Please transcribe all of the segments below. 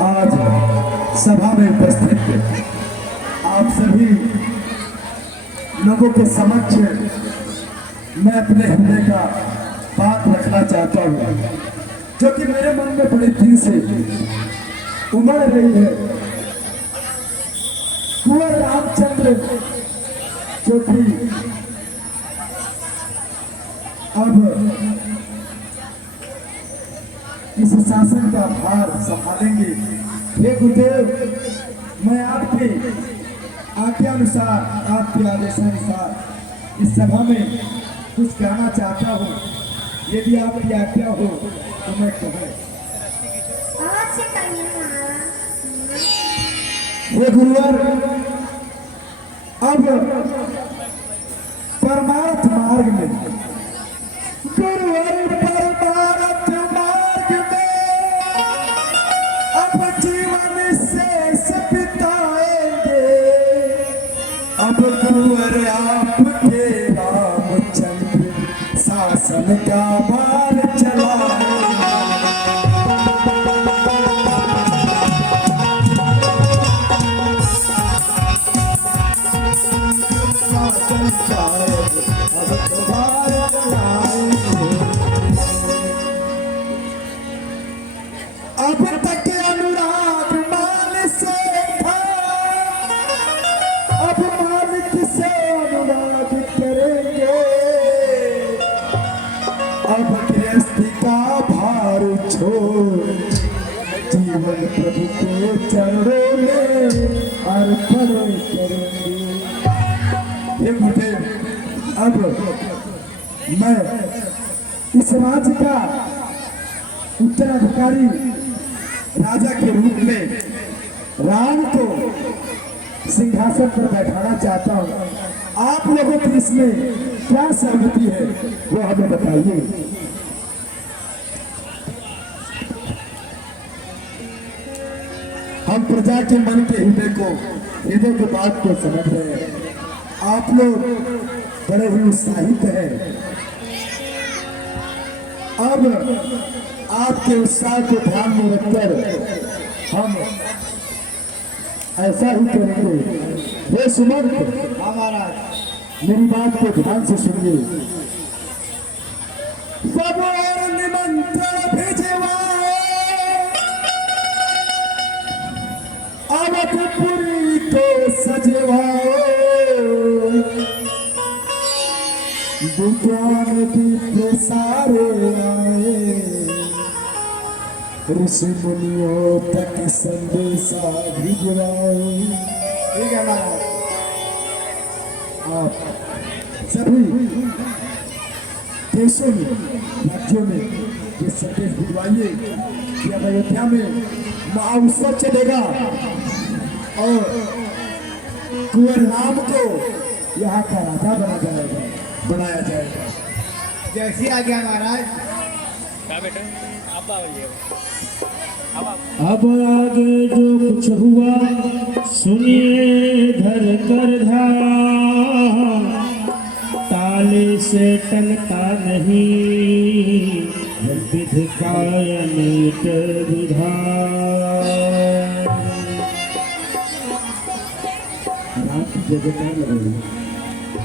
आज सभा में उपस्थित आप सभी लोगों के समक्ष मैं अपने हृदय का बात रखना चाहता हूँ, जो कि मेरे मन में बड़े दिन से उमड़ रही है। कुंवर रामचंद्र जो कि अब इस शासन का भार संभालेंगे। हे गुरुदेव, मैं आपके आज्ञानुसार, आपके आदेशानुसार इस सभा में कुछ कहना चाहता हूँ। यदि आपकी आज्ञा हो तो मैं कहूँ। हे गुरुवर, अब परमार्थ मार्ग में गुरुवर परमार्थ मार्ग में अब जीवन से बिताएंगे। अब गुरुवर आपके रामचंद्र शासन का भार चलाएंगे। अब तक अनुराग मान से था, अब मालिक से अनुराग करेंगे। अब गृहस्थी का भार छोड़ जीवन प्रभु के चरणों में अर्पण करेंगे। हे गुरुदेव, अब मैं इस राज्य का उत्तराधिकारी राजा के रूप में राम को सिंहासन पर बैठाना चाहता हूँ। आप लोगों की इसमें क्या सहमति है वो हमें बताइए। हम प्रजा के मन के हृदय के बात को समझ रहे हैं। आप लोग बड़े ही उत्साहित हैं। अब आपके उत्साह को ध्यान में रखकर हम ऐसा ही करेंगे। हे सुमंत, मेरी बात को ध्यान से सुनिए। सब और निमंत्रण भिजवाए, अवधपुरी को सजवाओ। विज्ञान दीप सारे आए, ऋषि मुनियों तक संदेशा भिजवाओ। ठीक है महाराज, आप सभी देशों में, राज्यों में ये संदेश भिजवाइए कि अब अयोध्या में महाउत्सव चलेगा और कुंवर राम को यहाँ का राजा बनाया जाएगा। जैसी आज्ञा महाराज। अब आगे जो कुछ हुआ सुनिए धर कर ध्यान, ताले से टलता नहीं विधि का अनेक विधान।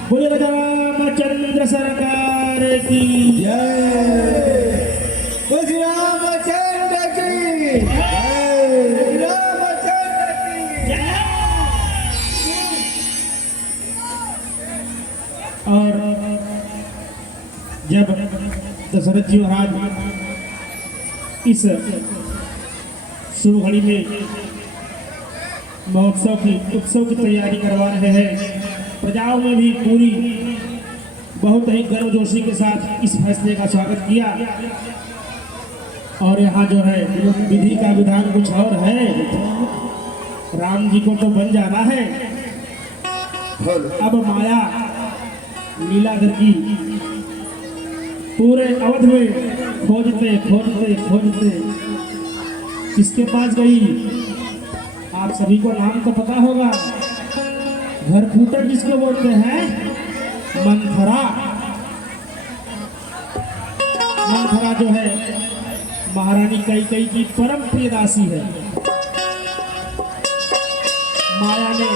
बोले रामचंद्र सरकार की जय। रामचंद्र की जय। रामचंद्र की जय। और जब दशरथ जी महाराज इस शुभ घड़ी में महोत्सव की उत्सव की तैयारी करवा रहे हैं, प्रजाओं में भी पूरी बहुत ही गर्मजोशी के साथ इस फैसले का स्वागत किया। और यहाँ जो है विधि का विधान कुछ और है। राम जी को तो बन जाना है, हेलो अब माया लीलाधर की पूरे अवध में खोजते खोजते खोजते किसके पास गई? आप सभी को नाम तो पता होगा, घर फूटर जिसको बोलते हैं, मंथरा। मंथरा जो है महारानी कैकेयी की परम प्रिय दासी है। माया ने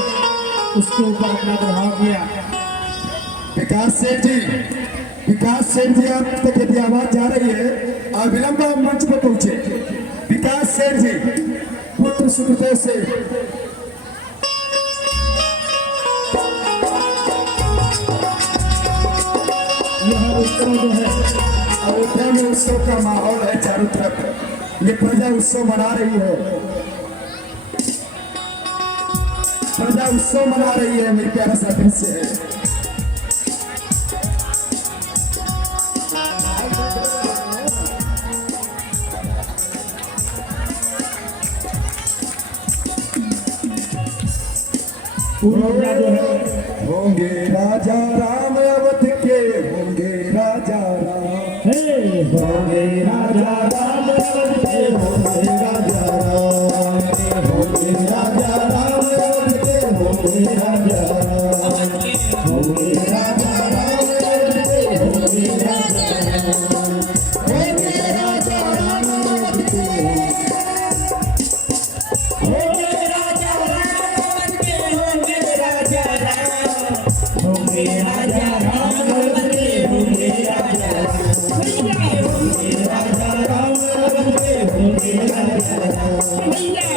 उसके ऊपर अपना प्रभाव किया। विकास सेठ जी, विकास सेठ जी, आप तक यदि आवाज जा रही है, अविलंब आप मंच पर पहुंचे। विकास सेठ जी, पुत्र सुखदेव से यह उत्सव जो है अयोध्या में उत्सव का माहौल है, चारों तरफ ये प्रजा उत्सव मना रही है, प्रजा उत्सव मना रही है। मेरी प्यारा सा दृश्य है। पूरी प्रजा जो है होंगे राजा राम अवध के, होंगे राजा राम, हे होंगे राजा राम अवध के, होंगे राजा राम, होंगे राजा राम अवध के, होंगे राजा राम, होंगे राजा राम अवध के, होंगे राजा राम, होंगे राजा राम अवध के, होंगे राजा राम अवध के, होंगे राजा राम, होंगे राजा राम अवध के, होंगे राजा राम, होंगे राजा राम अवध के, होंगे राजा राम,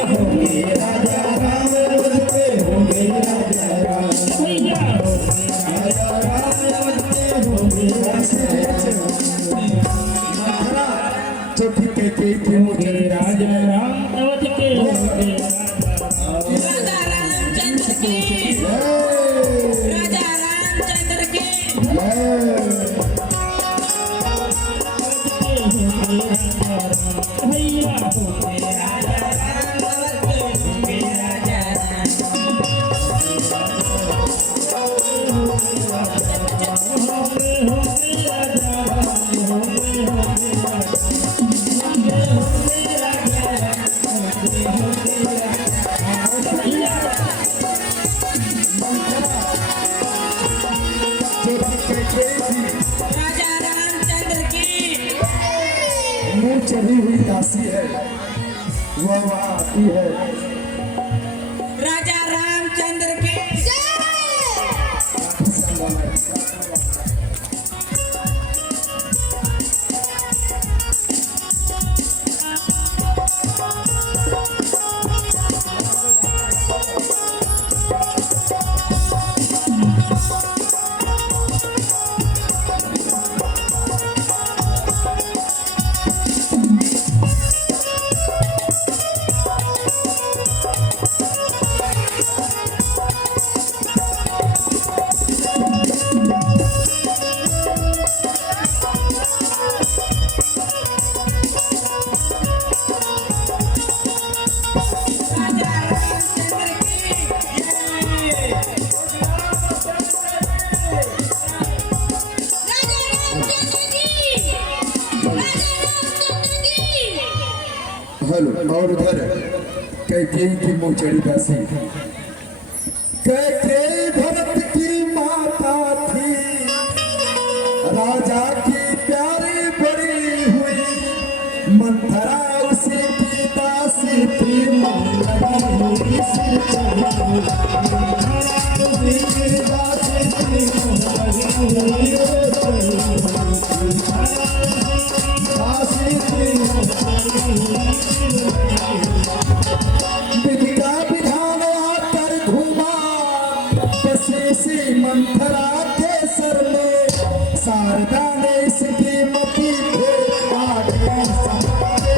होंगे राजा राम अवध के, होंगे राजा राम, राजा राम अवध के, होंगे राजा राम। जो कि कैकेयी की होंगे राजा राम अवध के, होंगे राजा रामचंद्र की, राजा रामचंद्र की, भैया राजा राम अवध के, होंगे राजा राम। राजा रामचंद्र की, मुंह चढ़ी हुई दासी है, वह आती है। राजा रामचंद्र की, राजा रामचंद्र की, राजा रामचंद्र की, राजा रामचंद्र की। हेलो, और उधर कैकेयी की मुंह चढ़ी दासी। कैकेयी भरत की माता थी, राजा की प्यारी बड़ी हुई, मंथरा उसी की दासी थी, मन लगी हुई सिर चढ़ी हुई, मंथरा उसी की दासी थी, मन लगी हुई सिर चढ़ी हुई, दासी थी, मन लगी हुई सिर चढ़ी हुई। विधि का विधान आकर घूमा, बसी सी मंथरा के सर में, शारदा ने इसकी मति फेर आगे संभाले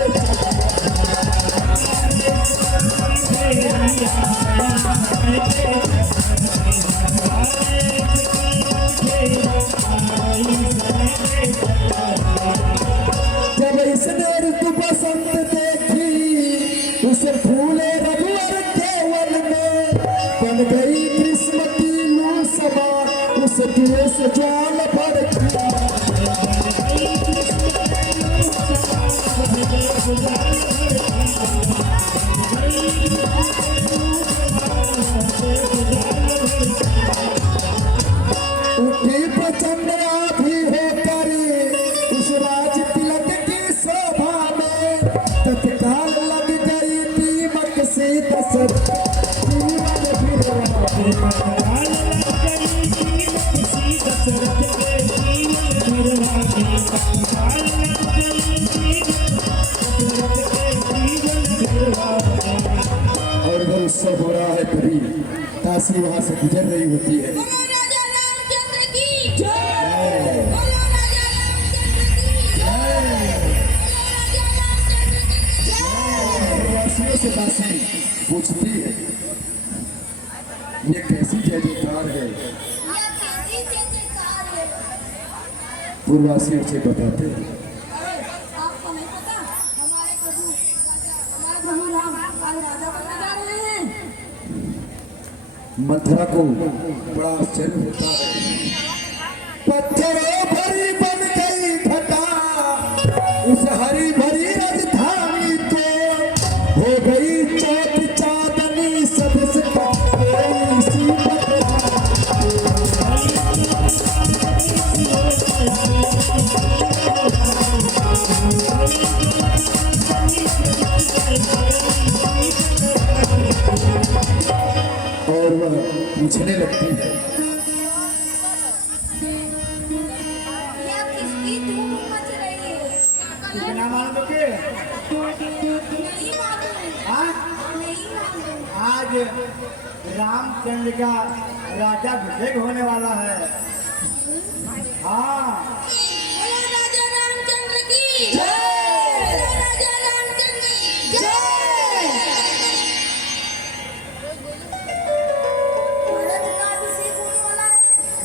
जब इसने ऋतु बसंत देखी, उसे फूले रघुवर के वन उठी प्रचंड आधी होकर उस राज तिलक की शोभा में तत्काल लग गई दीमक से दशरथ जीवन फिर और इधर उत्सव हो रहा है तभी काशी वहां से गुजर रही होती है। बोलो राजा रामचंद्र की जय। बोलो राजा रामचंद्र की जय। बोलो राजा रामचंद्र की जय। वासियों से दासी पूछती है ये कैसी जय जयकार है। यह कैसी जयकार है? पूर्ववासियों से बताते हैं आपको नहीं पता हमारे प्रभु राम आज राजा बनने जा रहे हैं। मथुरा को बड़ा आश्चर्य होता है। पत्थरों भरी बन गई घटा उस हरी भरी राजधानी तो हो गई चौक चांदनी सदस्य का कोई सी और वह पूछने लगती है यह किसकी धूम मच रही है? कितना मालूम के नहीं मालूम। हाँ नहीं मालूम। आज रामचंद्र का राजा अभिषेक होने वाला है। हाँ बोलो राजा रामचंद्र की जय। बोलो राजा रामचंद्र की जय। भारत का अभिषेक होने वाला है।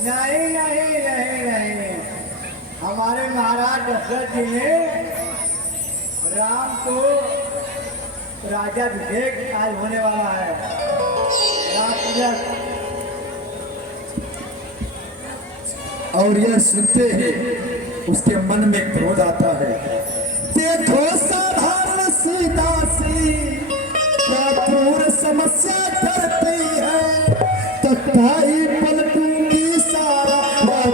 नहीं नहीं नहीं नहीं, हमारे महाराज दशरथ जी ने राम को राजा अभिषेक आज होने वाला है। राम तिलक। और यह सुनते ही उसके मन में क्रोध आता है। देखो साधारण सीधा सी क्या क्रूर समस्या करती है तत्काई पलटूंगी सारा बल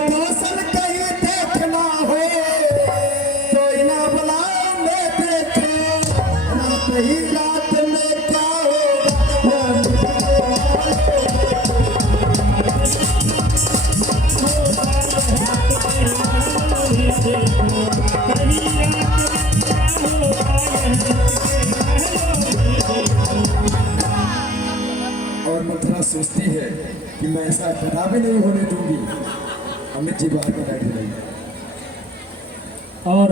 कौशल कहीं देखना हो तो इना बुलाओ मैं देखो रात ही रात में क्या होगा और मथुरा सोचती है कि मैं ऐसा कदा भी नहीं होने दूंगी। अमित जी बाहर का बैठे रही और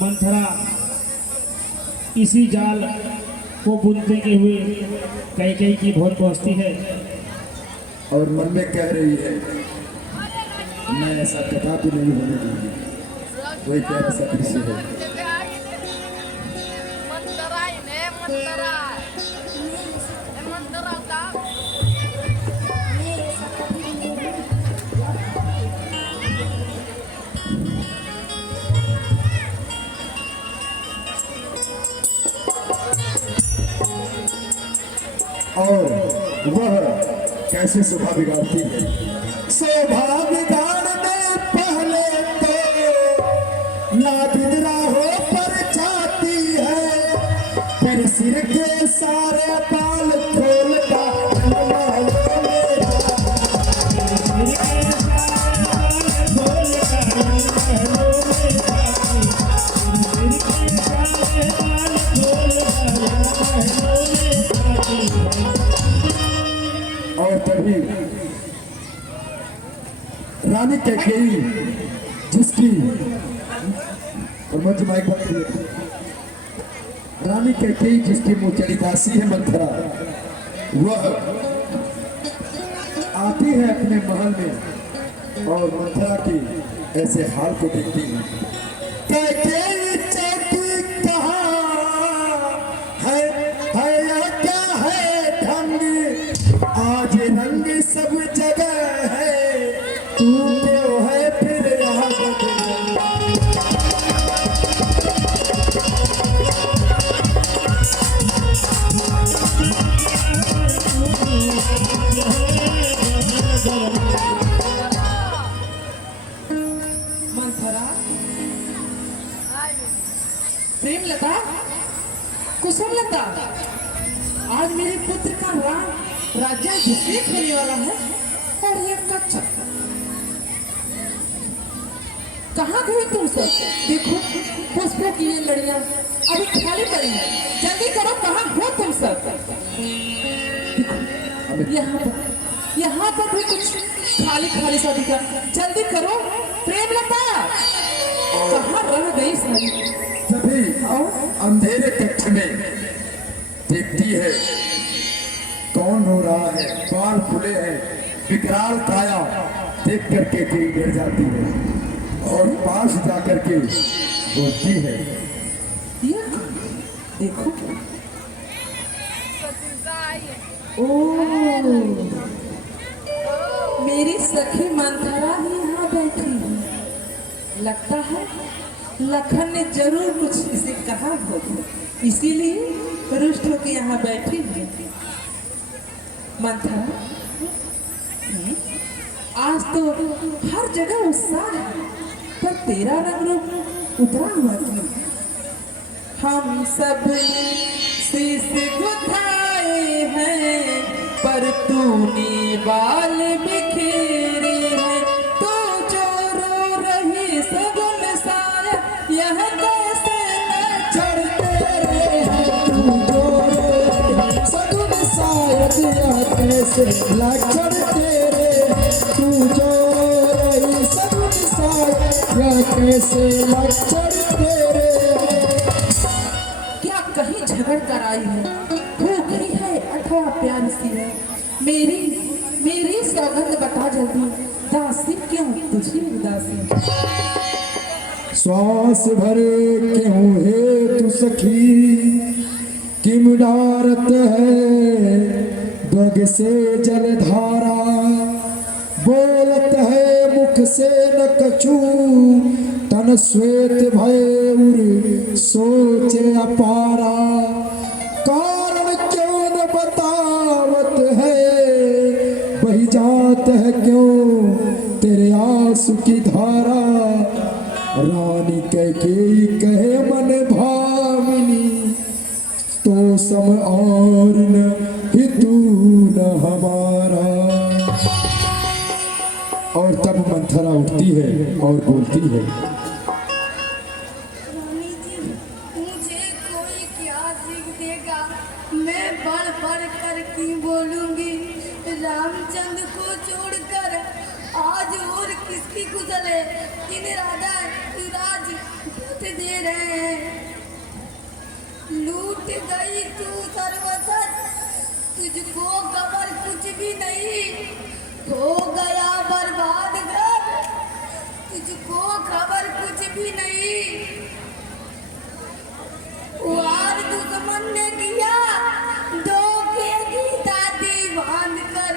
मंथरा इसी जाल को बुनते के हुए कैकेयी की भोर पहुंचती है। और मन में कह रही है मैं ऐसा कदा भी नहीं होने दूंगी। वही प्यारा सा दृश्य है। Menterai ne, menterai. Menterai kau. और वह कैसे शोभा बिगाड़ती है। शोभा बिगाड़ने पहले तो नागिन राहों पर जाती है फिर सिर के सारे बाल खोल और तभी रानी कैकेयी जिसकी प्रमोद जी माइक बंद करिए। रानी कैकेयी जिसकी मुचली दासी है मंथरा, वह आती है अपने महल में और मंथरा की ऐसे हाल को देखती है। कैकेयी चौकी कहाँ है रंग सब जगह है, तू क्यों है फिर यहाँ बदल। मंथरा, प्रेम लता, कुसुम लता, आज मेरे पुत्र का राज्याभिषेक होने वाला है और ये कच्छ कहाँ गई तुम सब? देखो पुष्पों की ये लड़ियां अभी खाली पड़ी हैं, जल्दी करो, कहाँ हो तुम सब? देखो यहाँ पर भी कुछ खाली खाली सा दिखा, जल्दी करो प्रेमलता, कहाँ रह गई सारी? तभी अंधेरे कक्ष में देखती है कौन हो रहा है, बाल खुले हैं, विकराल काया देख करके कोई डर जाती है और पास जाकर के बोलती है, ये देखो, सतीसा आई है ओ मेरी सखी मंथरा ही यहाँ बैठी है। लगता है लखन ने जरूर कुछ इसे कहा होगा, इसीलिए रुष्ट होकर यहाँ बैठी है। मंथरा, आज तो हर जगह उत्साह है, पर तेरा रंग रूप उतरा हुआ क्यों? हम सब शीश गुथाए हैं, पर तूने बाल बिखेरे हैं। तू जो रो रही सगुन साया, यह कैसे न चढ़ते रहे हैं, तू जो रो सगुन शायद यह कैसे लक्षण तेरे, तू जो रही सगुन शायद यह कैसे लक्षण तेरे। क्या कहीं झगड़ कर आई है? भूख ही है अथवा प्यार सी है? मेरी सौगंध बता जल्दी, दासी क्यों तुझी उदासी? श्वास भर क्यों है तू सखी, किम डारत है बग से जलधारा, बोलत है मुख से न कछु, तन श्वेत भय उर सोचे अपारा, कारण क्यों न बतावत है, बही जात है क्यों तेरे आंसू की धारा, रानी कैकेयी कहे मन भामिनी, तो सम और न हितू न हमारा। और तब मंथरा उठती है और बोलती है, रानी जी, मुझे कोई क्या सीख देगा? मैं बढ़ बढ़ कर क्यों बोलूंगी? रामचंद्र को छोड़कर आज और किसकी गुजर है? इन राजा युवराज लूट दे रहे हैं। लूट गई तू सर्वसत, तुझको खबर कुछ भी नहीं, हो गया बर्बाद घर, तुझको खबर कुछ भी नहीं। वार दुश्मन ने किया, धोखे की दादी बांध कर,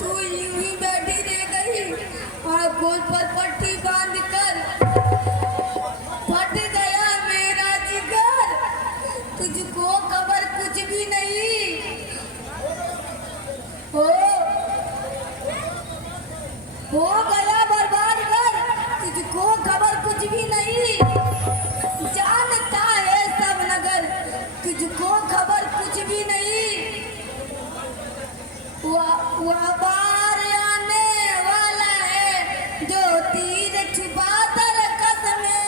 तू यूं ही बैठी रह गई, आंखों पर पट्टी बांध कर। फट गया मेरा जिगर, तुझको खबर कुछ भी नहीं। हो गया बर्बाद घर, तुझको खबर कुछ भी नहीं। जानता है सब नगर, तुझको खबर कुछ भी नहीं। वह बार आने वाला है, जो तीर छुपा कर कसमें,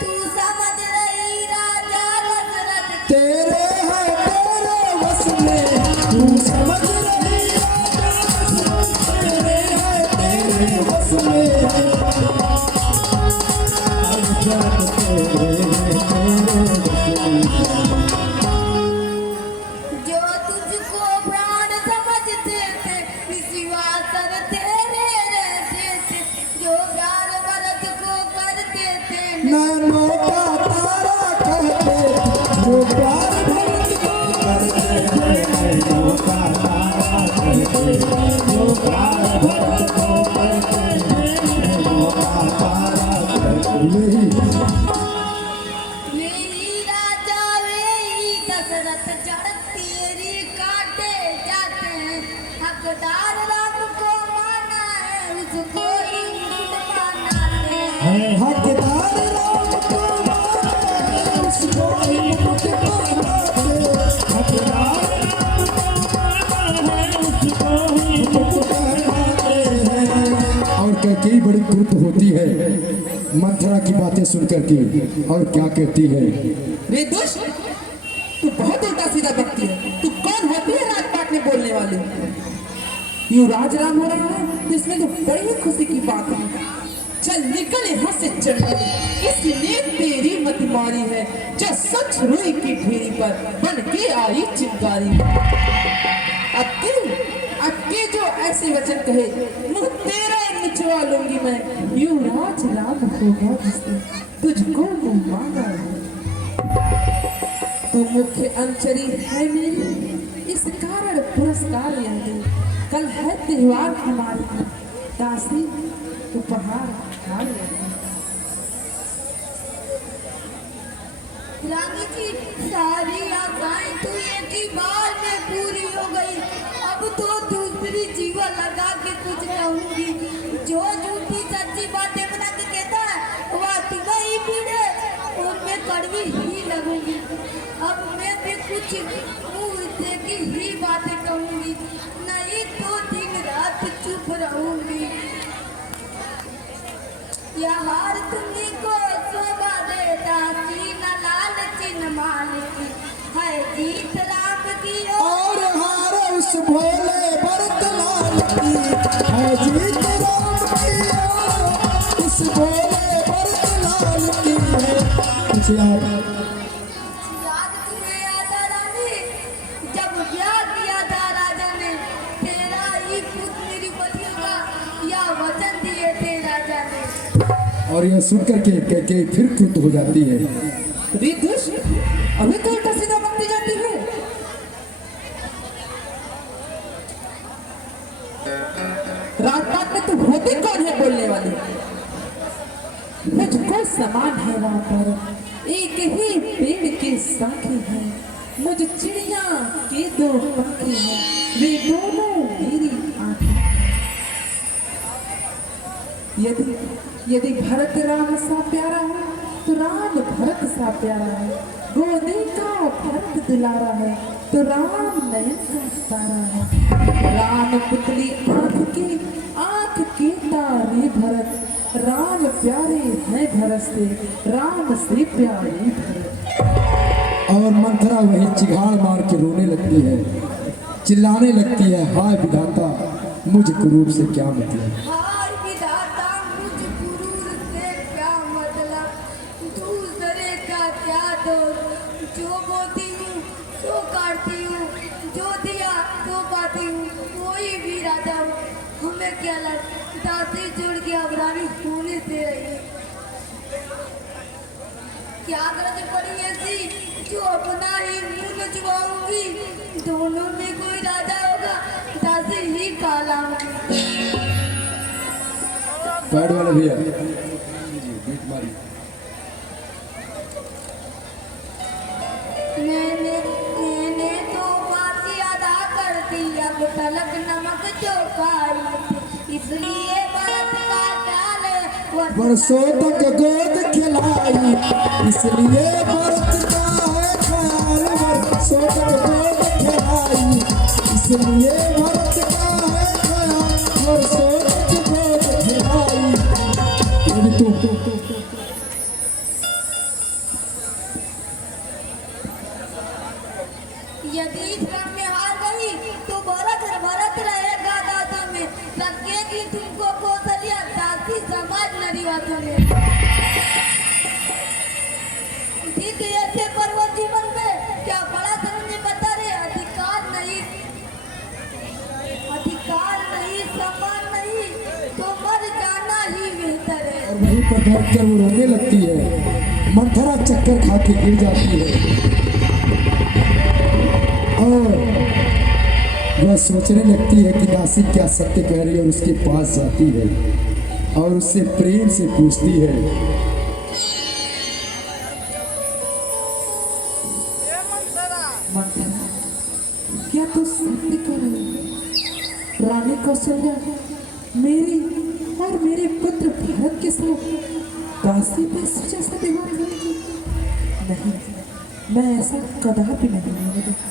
तू समझ रही राजा दशरथ तेरे है तेरे वश में, तू समझ रही तेरे है तेरे वश में, अनजान तेरे है तेरे वश में। जो तुझको प्राण समझते थे, विश्वासर तेरे रहते थे, जो प्यार भरत को करते थे, नैनों का तारा कहते, जो प्यार भरत को करते थे, नैनों का तारा कहते। होती है मंथरा की बातें सुनकर के और क्या कहती है। रे दुष्ट, तू बहुत उल्टा सीधा बकती है। तू कौन होती है राजपाट में बोलने वाली? युवराज राम हो रहा है तो इसमें तो बड़ी ही खुशी की बात है। चल निकल यहाँ से चल, इसने तेरी मत मारी है जो सच रुई की ढेरी पर बन के आई चिंगारी। अब के जो ऐसे वचन कहे मुँह तेरा निचवा लूंगी मैं। युवराज राम होगा जिसने तुझको मुँह मांगा है। तो मुख्य अंचरी है मेरी, इस कारण पुरस्कार यह दे। कल है त्योहार हमारे, दासी उपहार खा लेना। रानी जी, सारी आशाएं तो एक ही बार में पूरी हो गई। अब तो दूसरी जीवन लगा के कुछ कहूंगी। जो झूठी सच्ची बातें बना के कहता है वह तुम्हें ही पीड़े और मैं कड़वी ही लगूंगी। अब मैं भी कुछ मुंह देखी ही बातें कहूंगी, नहीं तो दिन रात चुप रहूंगी। यह हार तुम्ही को शोभा देता की न लालची न मालिकी है जीत राम की और हार उस भोले भरत लाल की है जीत राम की, और उस भोले भरत लाल की है। कुछ याद याद तुम्हें आता रानी, जब ब्याह किया था राजा ने, तेरा ही पुत्र मेरी पतियों का या वचन दिए थे राजा ने। और यह सुनकर के फिर क्रुद्ध हो जाती है। रे दुष्ट, अभी तो उल्टा सीधा बकती जाती है। राजपाट में तू होती कौन है बोलने वाली? मुझको समान है वहाँ पर एक ही पेड़ के शाखे हैं। मुझ चिड़िया के दो पंखे हैं, वे दोनों मेरी आंखें। यदि भरत राम सा प्यारा है तो राम भरत सा प्यारा है। गोदे का भरत दुलारा है तो राम नयन का तारा है। राम पुतली आंख के तारे भरत, राम प्यारे हैं भरत से, राम से प्यारे भरत। और मंथरा वही चिघाड़ मार के रोने लगती है, चिल्लाने लगती है, हाय विधाता मुझ क्रूर से क्या मतलब। हाय विधाता मुझ गुरूर से क्या मतलब, दूसरे का क्या दोष। जो बोती हूँ तो काटती हूँ, जो दिया तो पाती हूँ। कोई भी राजा हो हमें क्या लग, दासी जोड़ के अब रानी होने दे रही है। क्या गरज पड़ी ऐसी जो अपना ही मुंह न छुपाऊंगी। दोनों में कोई राजा होगा, दासी ही कहलाऊंगी। पैड वाला भैया मैंने तो फांसी अदा कर दी, अब तलक नमक चौकाई। इसलिए भरत का ख्याल है बरसों तक गोद खिलाई, इसलिए भरत का है ख्याल। बरसों तक गोद खिलाई, इसलिए भरत का है ख्याल। बरसों तक गोद खिलाई। यदि क्रम में हार गई तो भरत रहेगा दादा में, रखेगी तुमको कौशल्या दासी समाज नरीवासों में। ठीक ऐसे पर्वत जीवन में क्या बड़ा समझे बता रहे, अधिकार नहीं सम्मान नहीं तो मर जाना ही बेहतर है। और वहीं पर बैठकर वो रोने लगती है। मंथरा चक्कर खा के गिर जाती है और वह सोचने लगती है कि दासी क्या सत्य कह रही है। और उसके पास जाती है और उससे प्रेम से पूछती है, मंथरा, क्या तू सत्य कह रही है? रानी कौशल्या मेरी और मेरे पुत्र भरत के साथ दासी दासी जैसा व्यवहार करेगी? नहीं, मैं ऐसा कदापि नहीं होने दूंगा।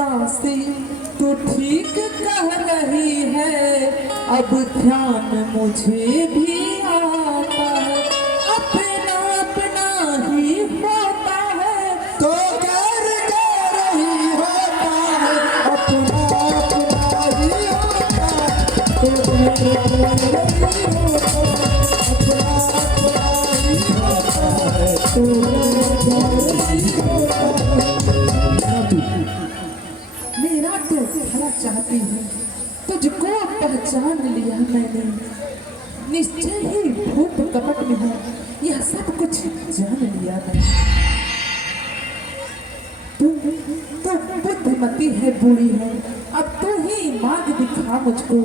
दासी तू ठीक कह रही है, अब ध्यान मुझे भी आता है, अपना अपना ही होता है। तो कर रही होता है, अपना अपना ही होता है। तो कर रही होता है, अपना अपना ही होता है। तो कर रही होता है। मेरा तो भला चाहती हूँ, तुझको पहचान लिया मैंने, निश्चय ही भूत कपट में है, यह सब कुछ जान लिया मैंने। तू तो बुद्धिमती है, बूढ़ी है, अब तू ही मार्ग दिखा मुझको,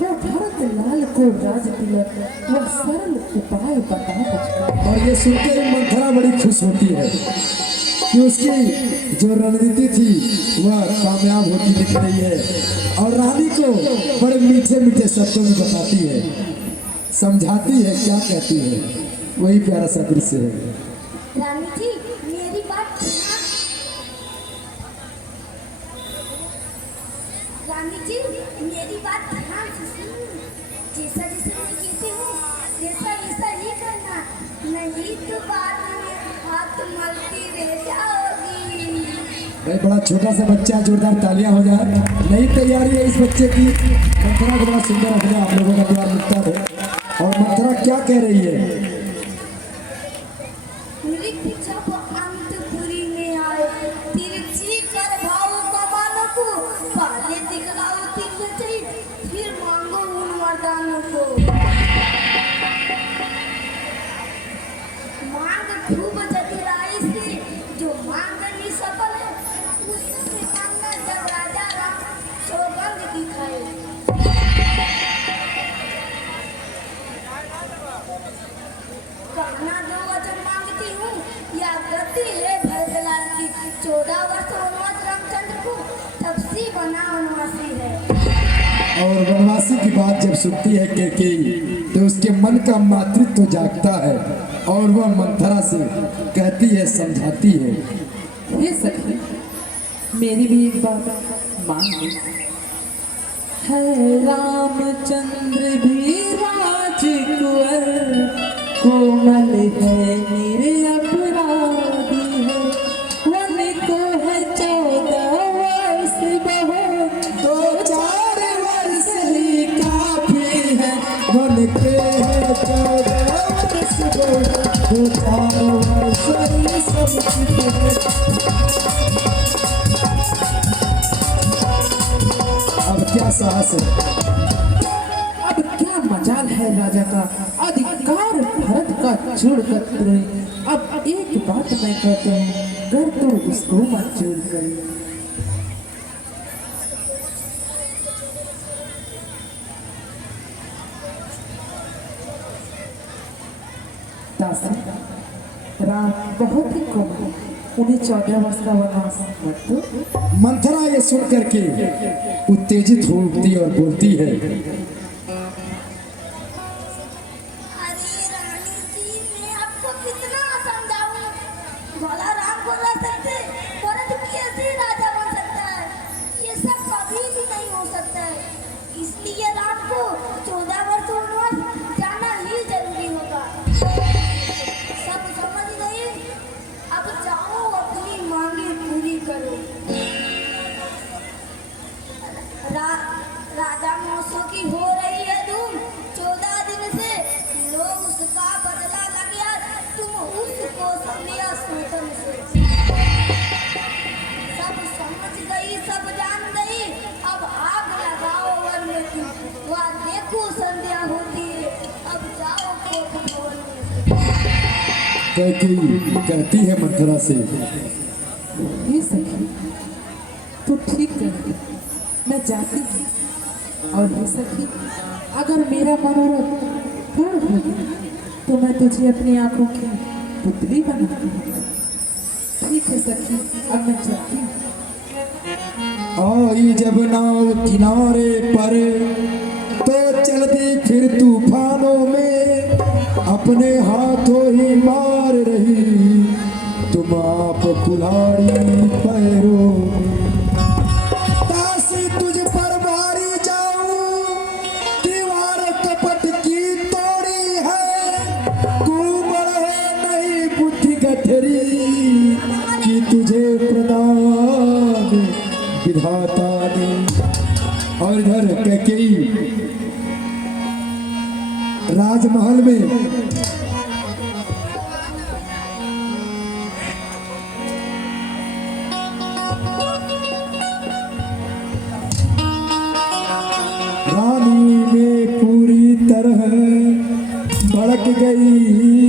वो भरत लाल को राज तिलक, वह सरल उपाय बता मुझको। और ये सुनकर मंथरा बड़ी खुश होती है कि उसकी जो रणनीति थी वह कामयाब होती दिख रही है, और रानी को बड़े मीठे मीठे शब्दों में बताती है, समझाती है, क्या कहती है, वही प्यारा सा दृश्य है। रानी जी मेरी बात रानी जी मेरी बात ध्यान से सुनो। जैसा जैसा मैं कहती हूँ वैसा वैसा ही करना, नहीं तो बाद में हाथ मलती रह जाओगी। भाई बड़ा छोटा सा बच्चा, जोरदार तालियां हो जाए। नई तैयारी है इस बच्चे की। मंथरा को बड़ा सुंदर अपने आप लोगों का प्यार मिलता है। और मंथरा क्या कह रही है? नृत्य जब अंतपुरी में आए, तिरछी कर भाव कमानों को, पहले दिखलाओ तिरछी, फिर मांगो उन वरदानों को। मांग खूब चतुराई से, जो मांगनी सफल है, उससे मांगना जब राजा राम सौगंध की खाए। कहना दो वचन मांगती हूँ, या गति है भरतलाल की, 14 वर्ष वनवास रामचंद्र को, तब से बना वनवासी है। और वनवासी की बात जब सुनती है कैकेयी, तो उसके मन का मातृत्व जागता है, और वह मंथरा से कहती है, समझाती है। हे सखी, मेरी भी एक बात मान ली। है रामचंद्र भी राजकुंवर, कोमल है निरपराधी है, वन को है 14 वर्ष बहुत, तो 4 वर्ष ही काफी है, मन के है 14 वर्ष को, तो 4 वर्ष ही सब कुछ है। अब क्या साहस है, अब क्या मजाल है राजा का, अधिकार भरत का छोड़ कर तुरे। अब एक बात मैं कहता हूँ, कर तो उसको मंजूर करे। दासी, राम बहुत ही कम है, उन्हें 14 वर्ष का वनवास मत दो। मंथरा ये सुन करके उत्तेजित हो उठती और बोलती है, अरे रानी जी मैं आपको कितना समझाऊं, भला राम को रह सकते, भरत कैसे राजा बन सकता है, ये सब कभी भी नहीं हो सकता है। इसलिए राम को 14 वर्ष वनवास जाना ही जरूरी होगा। सब समझ गए, अब जाओ अपनी मांगे पूरी करो। राजा मौसों की हो रही है धूम, 14 दिन से लोग उसका बदला लग गया, तुम उसको समझिया सूतन से। सब समझ गई, सब जान गई, अब आग लगाओ वन में तुम, वह देखो संध्या होती है, अब जाओ कोप भवन में। कैकेयी कहती है मंथरा से, ये सखी तू ठीक कह, मैं जाती हूँ। और ये सखी, अगर मेरा मनोरथ पूर्ण हो गया तो मैं तुझे अपनी आंखों की पुतली बना दूंगी। ठीक है सखी, अब मैं चलती हूँ। आई जब नाव किनारे पर, तो चलती फिर तूफानों में, अपने हाथों ही मार रही तुम आप कुल्हाड़ी पैरों में। विधाता ने। और इधर कैकेयी राजमहल में रानी में पूरी तरह भड़क गई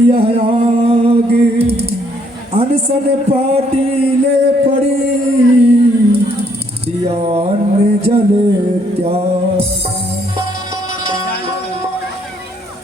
यह आग, अनशन पाटीले पड़ी, दिया न जले त्याग।